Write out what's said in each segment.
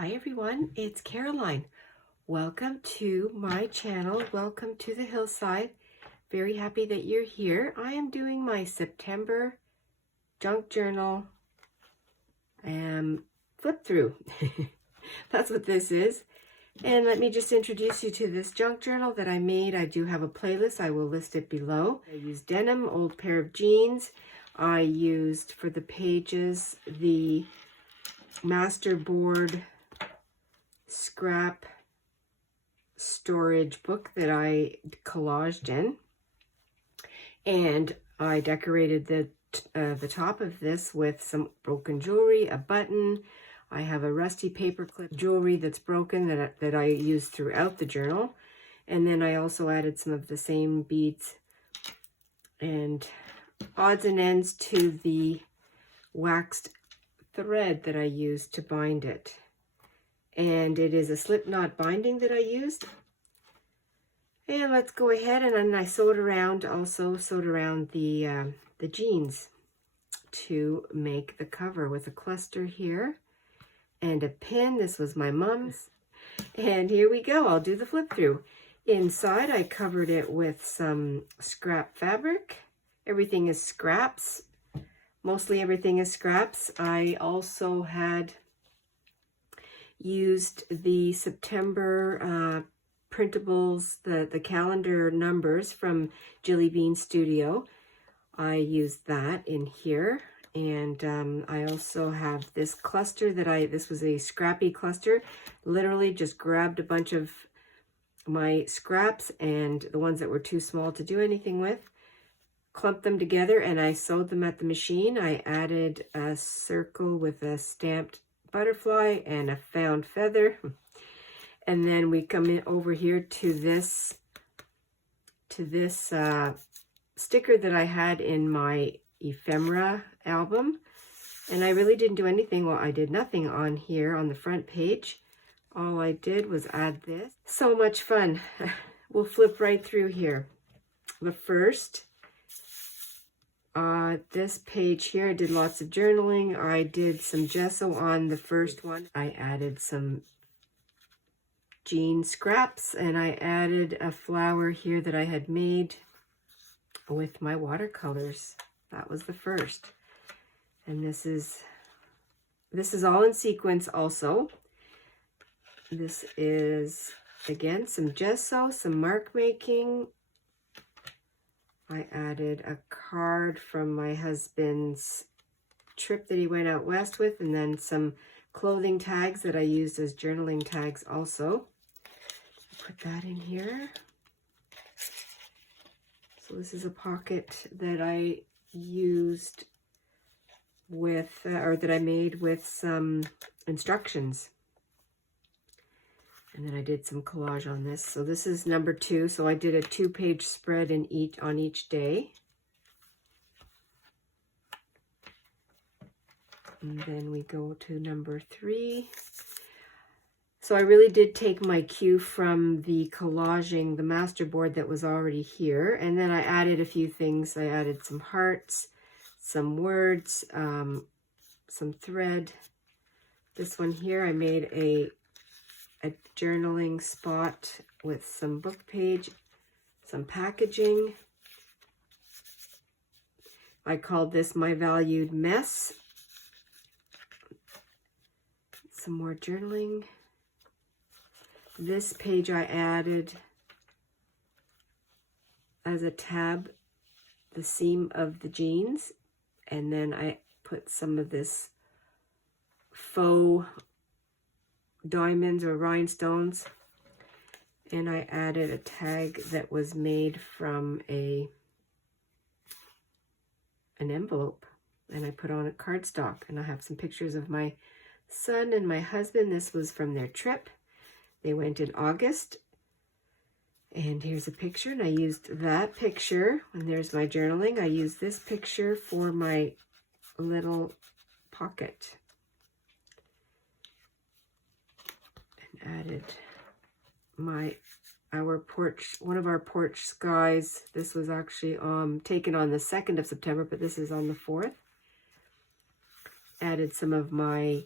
Hi everyone, it's Caroline. Welcome to my channel. Welcome to the hillside. Very happy that you're here. I am doing my September junk journal flip through. That's what this is. And let me just introduce you to this junk journal that I made. I do have a playlist. I will list it below. I used denim, old pair of jeans. I used for the pages the Masterboard scrap storage book that I collaged in, and I decorated the top of this with some broken jewelry, a button. I have a rusty paperclip jewelry that's broken that I used throughout the journal, and then I also added some of the same beads and odds and ends to the waxed thread that I used to bind it. And it is a slip knot binding that I used. And let's go ahead, and then I sewed around the jeans to make the cover with a cluster here and a pin. This was my mom's. And here we go. I'll do the flip through. Inside I covered it with some scrap fabric. Everything is scraps. Mostly everything is scraps. I also had used the September printables, the calendar numbers from Jilly Bean Studio. I used that in here. And I also have this cluster this was a scrappy cluster. Literally just grabbed a bunch of my scraps and the ones that were too small to do anything with, clumped them together, and I sewed them at the machine. I added a circle with a stamped butterfly and a found feather, and then we come in over here to this sticker that I had in my ephemera album, and I really didn't do anything. Well, I did nothing on here on the front page. All I did was add this. So much fun. We'll flip right through here. The first this page here, I did lots of journaling. I did some gesso on the first one. I added some jean scraps, and I added a flower here that I had made with my watercolors. That was the first. And this is all in sequence also. This is, again, some gesso, some mark making. I added a card from my husband's trip that he went out west with, and then some clothing tags that I used as journaling tags also. Put that in here. So this is a pocket that I used with, or that I made with some instructions. And then I did some collage on this. So this is number 2. So I did a 2-page spread on each day. And then we go to number 3. So I really did take my cue from the collaging, the Masterboard that was already here. And then I added a few things. I added some hearts, some words, some thread. This one here, I made a journaling spot with some book page, some packaging. I called this My Valued Mess. Some more journaling. This page I added as a tab the seam of the jeans, and then I put some of this faux diamonds or rhinestones, and I added a tag that was made from an envelope, and I put on a cardstock, and I have some pictures of my son and my husband. This was from their trip. They went in August, and here's a picture, and I used that picture, and there's my journaling. I used this picture for my little pocket. Added one of our porch skies. This was actually taken on the 2nd of September, but this is on the 4th. Added some of my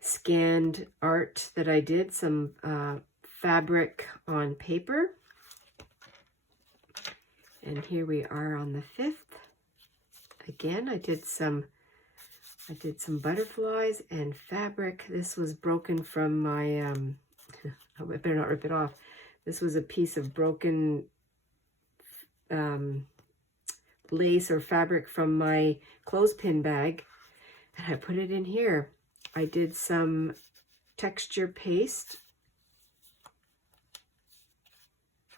scanned art that I did, some fabric on paper. And here we are on the 5th. Again, I did some butterflies and fabric. This was broken from my, I better not rip it off. This was a piece of broken lace or fabric from my clothespin bag, and I put it in here. I did some texture paste.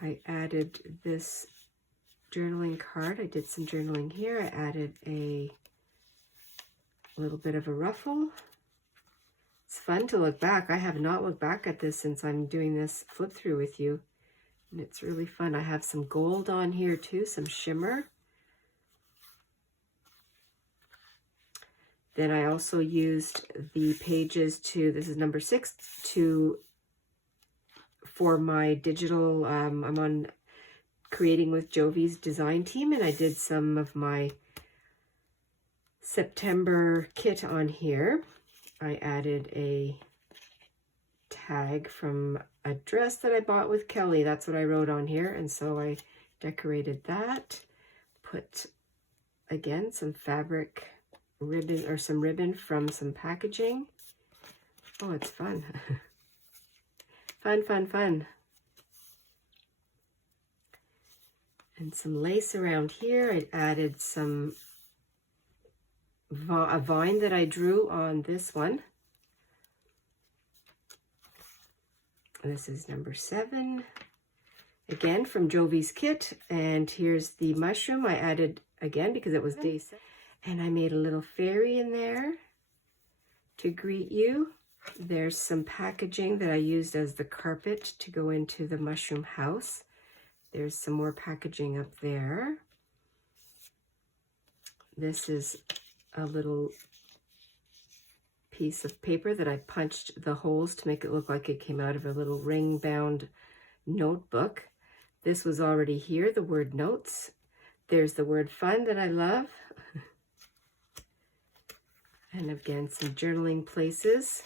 I added this journaling card. I did some journaling here. I added a little bit of a ruffle. It's fun to look back. I have not looked back at this since I'm doing this flip through with you. And it's really fun. I have some gold on here too, some shimmer. Then I also used the pages to, this is number 6, for my digital, I'm on Creating with Jovi's design team, and I did some of my September kit on here. I added a tag from a dress that I bought with Kelly. That's what I wrote on here, and so I decorated that. Put, again, some fabric ribbon, or some ribbon from some packaging. Oh, it's fun. Fun, fun, fun. And some lace around here. I added some a vine that I drew on this one. This is number 7. Again, from Jovi's kit. And here's the mushroom I added again because it was day 7. And I made a little fairy in there to greet you. There's some packaging that I used as the carpet to go into the mushroom house. There's some more packaging up there. This is a little piece of paper that I punched the holes to make it look like it came out of a little ring-bound notebook. This was already here, the word notes. There's the word fun that I love. And again, some journaling places.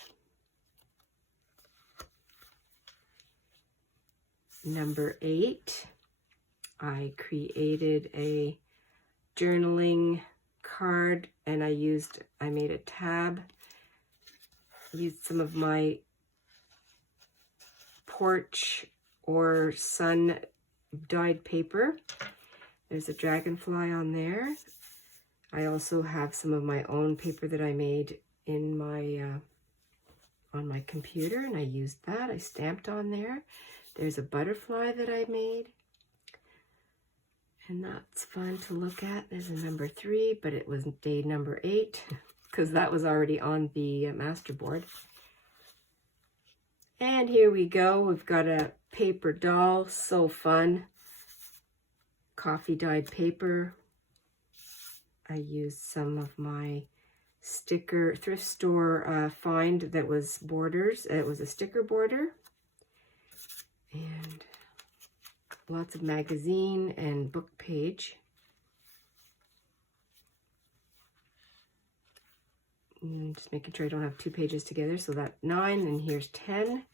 Number 8, I created a journaling card, and I made a tab. Used some of my porch or sun dyed paper. There's a dragonfly on there. I also have some of my own paper that I made in my on my computer, and I used that. I stamped on there. There's a butterfly that I made, and that's fun to look at. There's a number 3, but it was day number 8 because that was already on the masterboard. And here we go. We've got a paper doll. So fun. Coffee dyed paper. I used some of my sticker thrift store find that was borders. It was a sticker border. And lots of magazine and book page. And just making sure I don't have 2 pages together. So that's 9, and here's 10.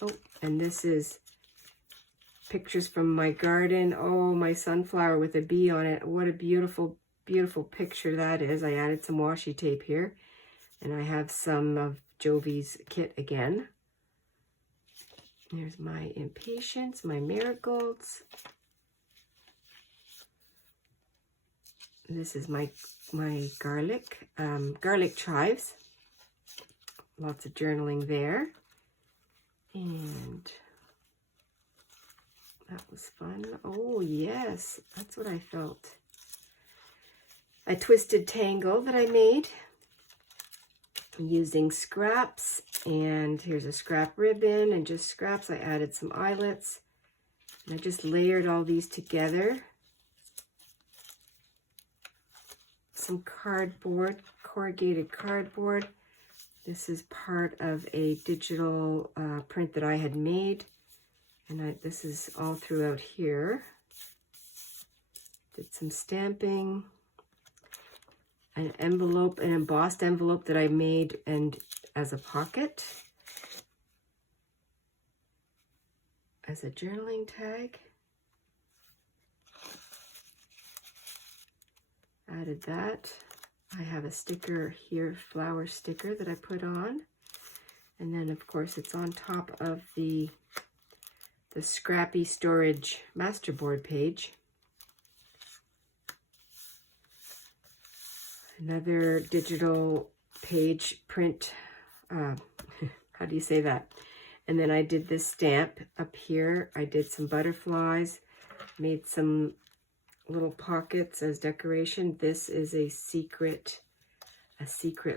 Oh, and this is pictures from my garden. Oh, my sunflower with a bee on it. What a beautiful, beautiful picture that is. I added some washi tape here, and I have some of Jovi's kit again. There's my impatiens, my marigolds. This is my garlic chives. Lots of journaling there. And that was fun. Oh yes, that's what I felt. A twisted tangle that I made using scraps, and here's a scrap ribbon and just scraps. I added some eyelets, and I just layered all these together. Some cardboard, corrugated cardboard. This is part of a digital print that I had made, and this is all throughout here. Did some stamping. An envelope, an embossed envelope that I made and as a pocket, as a journaling tag. Added that. I have a sticker here, flower sticker that I put on. And then of course it's on top of the Scrappy Storage Masterboard page. Another digital page print, how do you say that? And then I did this stamp up here. I did some butterflies, made some little pockets as decoration. This is a secret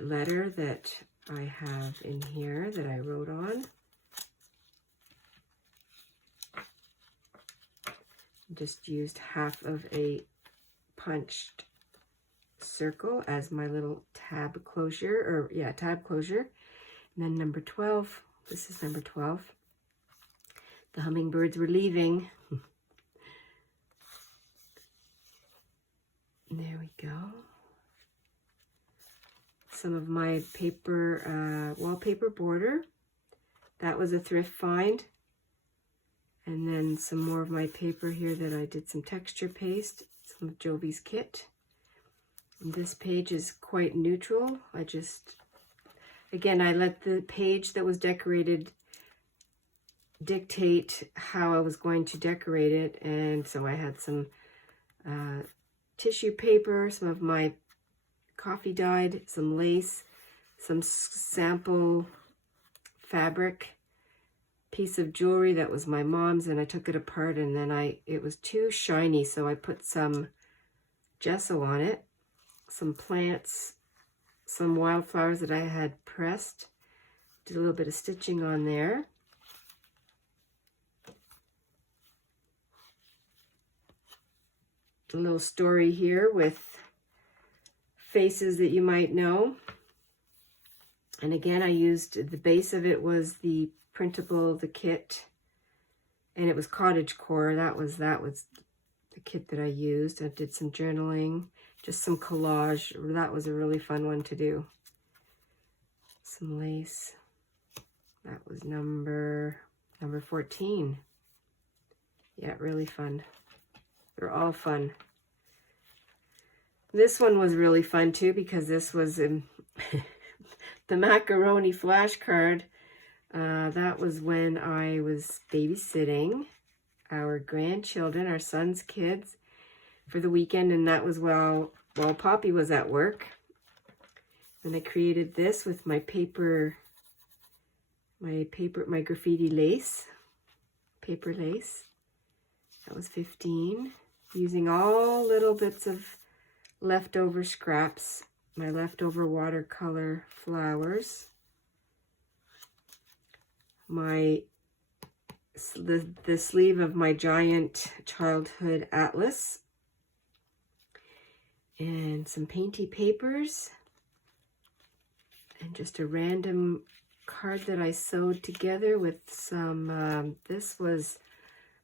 letter that I have in here that I wrote on. Just used half of a punched circle as my little tab closure, tab closure. And then number 12, this is number 12. The hummingbirds were leaving. There we go. Some of my paper, wallpaper border. That was a thrift find. And then some more of my paper here that I did some texture paste, some of Jovi's kit. And this page is quite neutral. Again, I let the page that was decorated dictate how I was going to decorate it. And so I had some tissue paper, some of my coffee dyed, some lace, some sample fabric, piece of jewelry that was my mom's, and I took it apart, and then it was too shiny, so I put some gesso on it, some plants, some wildflowers that I had pressed, did a little bit of stitching on there. A little story here with faces that you might know. And again, I used, the base of it was the printable, the kit, and it was cottagecore. That was the kit that I used. I did some journaling, just some collage. That was a really fun one to do. Some lace. That was number 14. Yeah, really fun. They're all fun. This one was really fun too, because this was the macaroni flashcard. That was when I was babysitting our grandchildren, our son's kids, for the weekend, and that was while Poppy was at work. And I created this with my paper, my graffiti lace, paper lace. That was 15, using all little bits of leftover scraps, my leftover watercolor flowers, the sleeve of my giant childhood atlas, and some painty papers, and just a random card that I sewed together with some, this was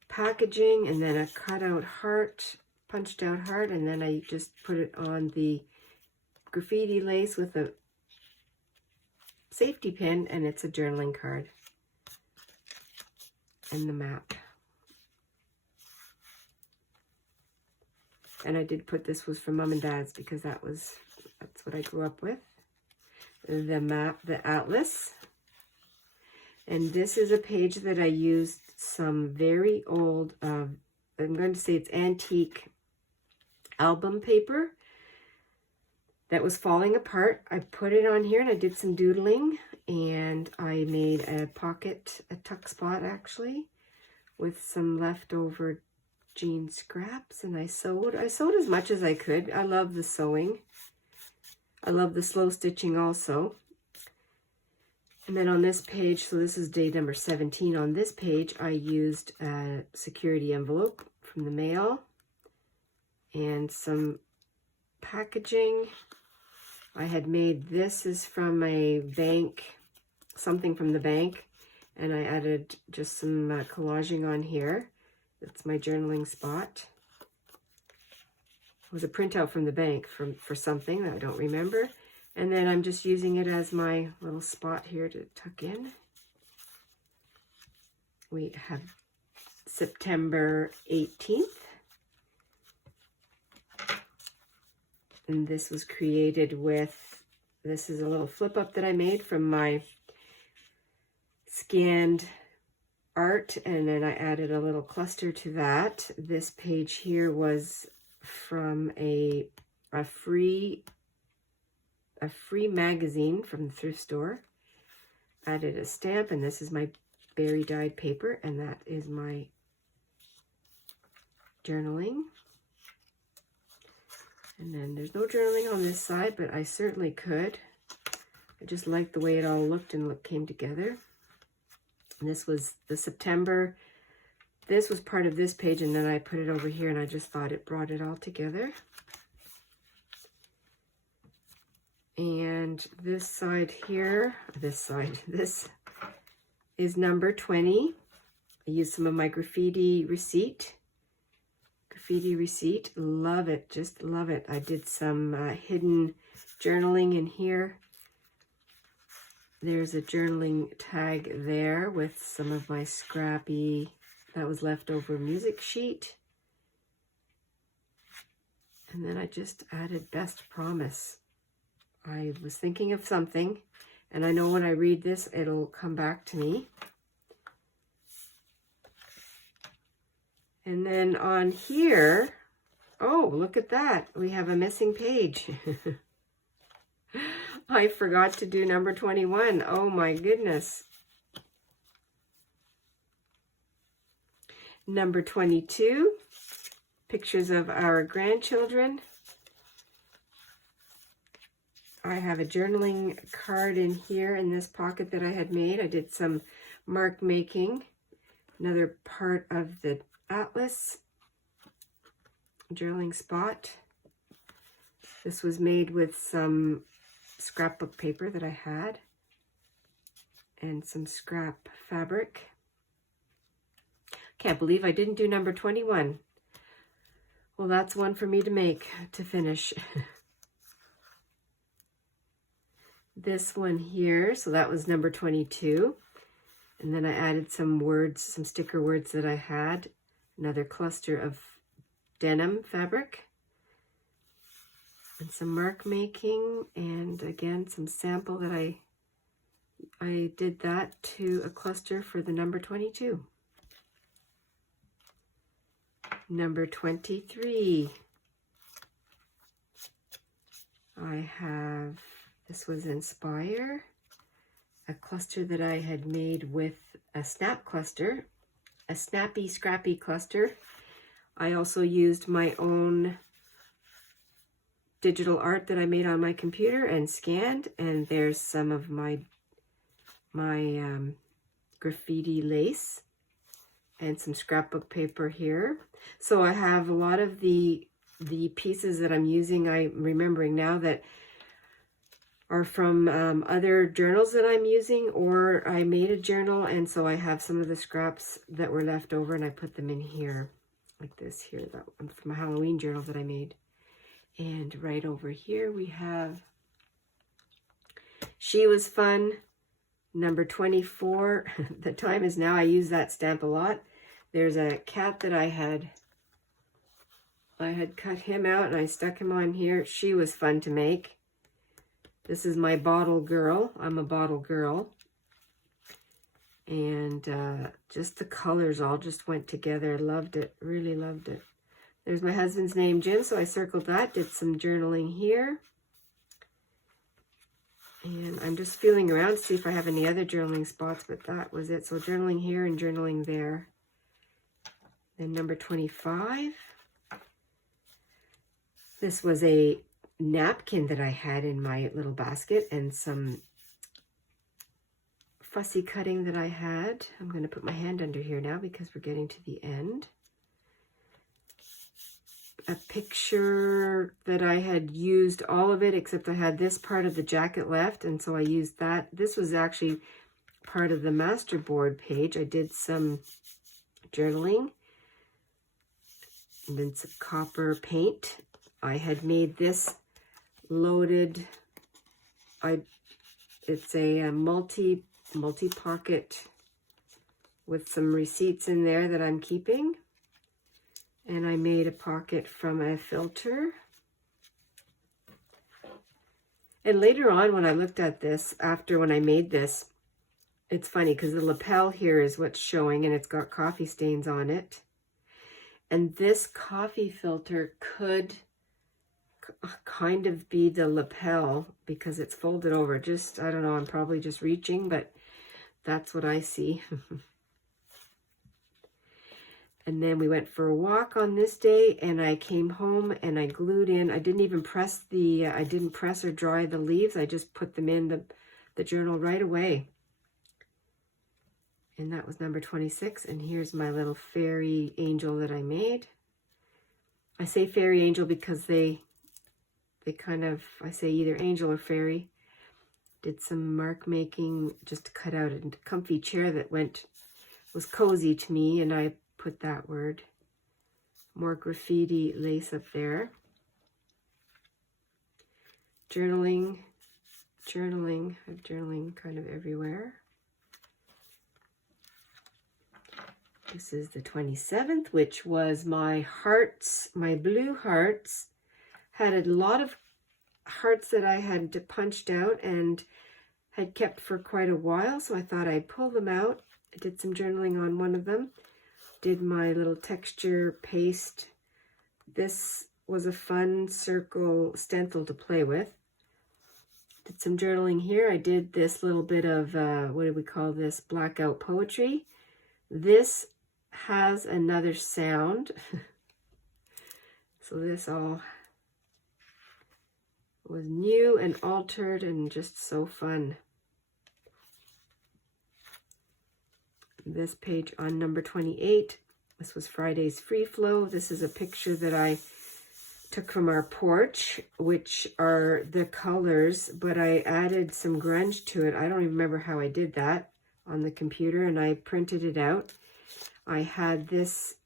packaging, and then a cutout heart, punched out heart, and then I just put it on the graffiti lace with a safety pin, and it's a journaling card. And the map. And I did put, this was from Mom and Dad's, because that's what I grew up with. The map, the atlas. And this is a page that I used some very old, I'm going to say it's antique album paper that was falling apart. I put it on here and I did some doodling, and I made a pocket, a tuck spot actually, with some leftover jean scraps, and I sewed as much as I could. I love the sewing. I love the slow stitching also. And then on this page, so this is day number 17, on this page I used a security envelope from the mail and some packaging. I had made, this is from a bank, something from the bank, and I added just some collaging on here. That's my journaling spot. It was a printout from the bank for something that I don't remember. And then I'm just using it as my little spot here to tuck in. We have September 18th. And this was created with, this is a little flip up that I made from my scanned art, and then I added a little cluster to that. This page here was from a free magazine from the thrift store. Added a stamp, and this is my berry dyed paper, and that is my journaling. And then there's no journaling on this side, but I certainly could. I just liked the way it all looked and came together. And this was the September. This was part of this page, and then I put it over here, and I just thought it brought it all together. And this side here, this is number 20. I used some of my graffiti receipt. Love it, just love it. I did some hidden journaling in here. There's a journaling tag there with some of my scrappy, that was leftover music sheet. And then I just added Best Promise. I was thinking of something, and I know when I read this, it'll come back to me. And then on here, oh, look at that. We have a missing page. I forgot to do number 21. Oh my goodness. Number 22, pictures of our grandchildren. I have a journaling card in here in this pocket that I had made. I did some mark making. Another part of the atlas journaling spot. This was made with some scrapbook paper that I had and some scrap fabric. Can't believe I didn't do number 21. Well, that's one for me to make, to finish. This one here, so that was number 22. And then I added some words, some sticker words that I had. Another cluster of denim fabric. And some mark making, and again, some sample that I did that to a cluster for the number 22. Number 23. I have, this was Inspire, a cluster that I had made with a snap cluster, a snappy, scrappy cluster. I also used my own digital art that I made on my computer and scanned, and there's some of my graffiti lace and some scrapbook paper here. So I have a lot of the pieces that I'm using, I'm remembering now, that are from other journals that I'm using, or I made a journal, and so I have some of the scraps that were left over, and I put them in here, like this here, that one from a Halloween journal that I made. And right over here we have She Was Fun, number 24. The time is now. I use that stamp a lot. There's a cat that I had cut him out, and I stuck him on here. She was fun to make. This is my bottle girl. I'm a bottle girl. And just the colors all just went together. Loved it. Really loved it. There's my husband's name, Jim, so I circled that. Did some journaling here. And I'm just feeling around to see if I have any other journaling spots, but that was it. So journaling here and journaling there. Then number 25. This was a napkin that I had in my little basket, and some fussy cutting that I had. I'm going to put my hand under here now because we're getting to the end. A picture that I had used all of it, except I had this part of the jacket left, and so I used that. This was actually part of the masterboard page. I did some journaling and then some copper paint. I had made this loaded it's a multi-pocket with some receipts in there that I'm keeping. And I made a pocket from a filter. And later on, when I looked at this, when I made this, it's funny because the lapel here is what's showing, and it's got coffee stains on it. And this coffee filter could kind of be the lapel because it's folded over. I don't know, I'm probably just reaching, but that's what I see. And then we went for a walk on this day, and I came home and I glued in. I didn't even press I didn't press or dry the leaves. I just put them in the journal right away. And that was number 26. And here's my little fairy angel that I made. I say fairy angel because they kind of, I say either angel or fairy. Did some mark making just to cut out a comfy chair that was cozy to me, and I put that word. More graffiti lace up there. Journaling. I have journaling kind of everywhere. This is the 27th, which was my hearts, my blue hearts. Had a lot of hearts that I had punched out and had kept for quite a while, so I thought I'd pull them out. I did some journaling on one of them. Did my little texture paste. This was a fun circle stencil to play with. Did some journaling here. I did this little bit of, what do we call this? Blackout poetry. This has another sound. So this all was new and altered and just so fun. This page on number 28, this was Friday's Free Flow. This is a picture that I took from our porch, which are the colors, but I added some grunge to it. I don't even remember how I did that on the computer, and I printed it out. I had this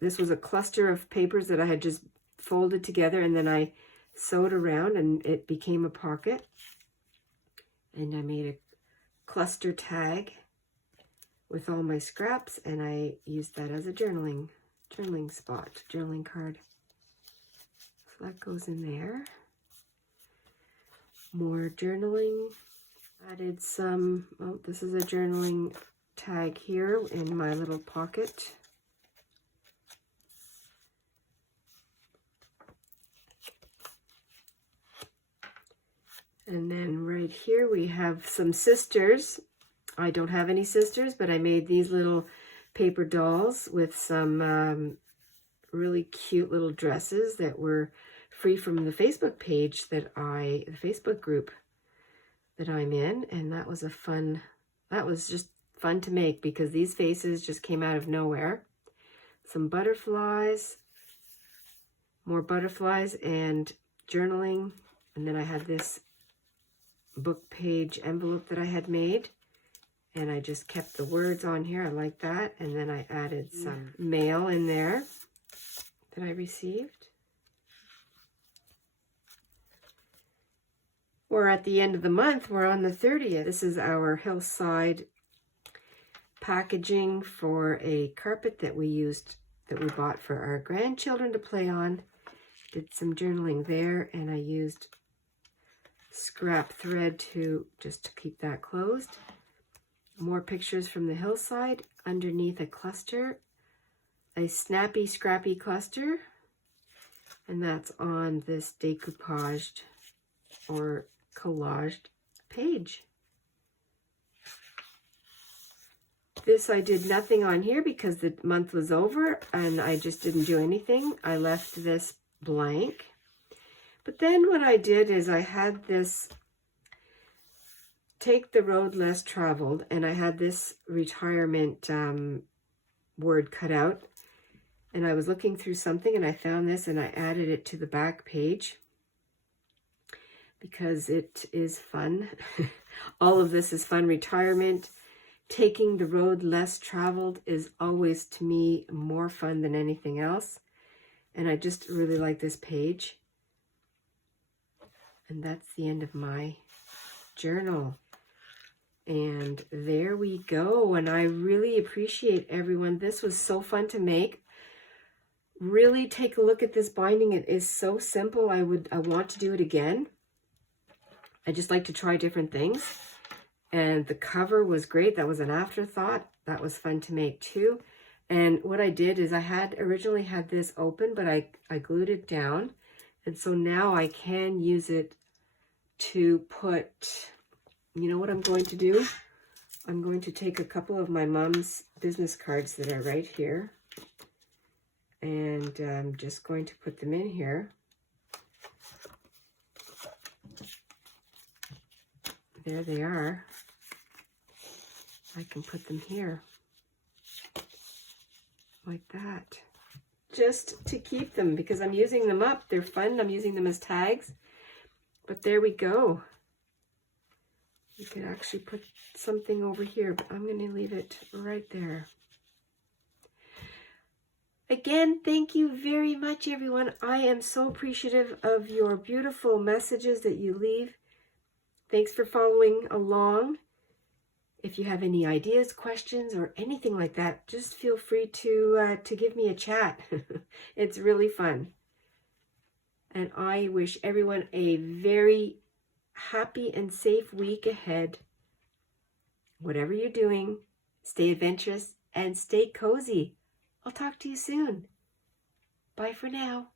was a cluster of papers that I had just folded together, and then I sewed around and it became a pocket. And I made a cluster tag with all my scraps, and I used that as a journaling spot, journaling card. So that goes in there. More journaling. Added some, oh, this is a journaling tag here in my little pocket. And then right here we have some sisters. I don't have any sisters, but I made these little paper dolls with some really cute little dresses that were free from the Facebook page the Facebook group that I'm in. And that was just fun to make because these faces just came out of nowhere. Some butterflies, more butterflies and journaling. And then I had this book page envelope that I had made, and I just kept the words on here. I like that. And then I added some mail in there that I received. We're at the end of the month. We're on the 30th. This is our hillside packaging for a carpet that we bought for our grandchildren to play on. Did some journaling there, and I used scrap thread just to keep that closed. More pictures from the hillside underneath a cluster, a snappy, scrappy cluster, and that's on this decoupaged or collaged page. This I did nothing on here because the month was over and I just didn't do anything. I left this blank. But then what I did is I had this take the road less traveled, and I had this retirement word cut out, and I was looking through something and I found this and I added it to the back page because it is fun. All of this is fun. Retirement, taking the road less traveled is always to me more fun than anything else, and I just really like this page. And that's the end of my journal. And there we go. And I really appreciate everyone. This was so fun to make. Really take a look at this binding. It is so simple. I want to do it again. I just like to try different things. And the cover was great. That was an afterthought. That was fun to make too. And what I did is I had originally had this open, but I glued it down. And so now I can use it to put, you know what I'm going to do? I'm going to take a couple of my mom's business cards that are right here. And I'm just going to put them in here. There they are. I can put them here. Like that. Just to keep them because I'm using them up. They're fun. I'm using them as tags. But there we go. You could actually put something over here, but I'm going to leave it right there. Again, thank you very much, everyone. I am so appreciative of your beautiful messages that you leave. Thanks for following along. If you have any ideas, questions, or anything like that, just feel free to give me a chat. It's really fun. And I wish everyone a very happy and safe week ahead. Whatever you're doing, stay adventurous and stay cozy. I'll talk to you soon. Bye for now.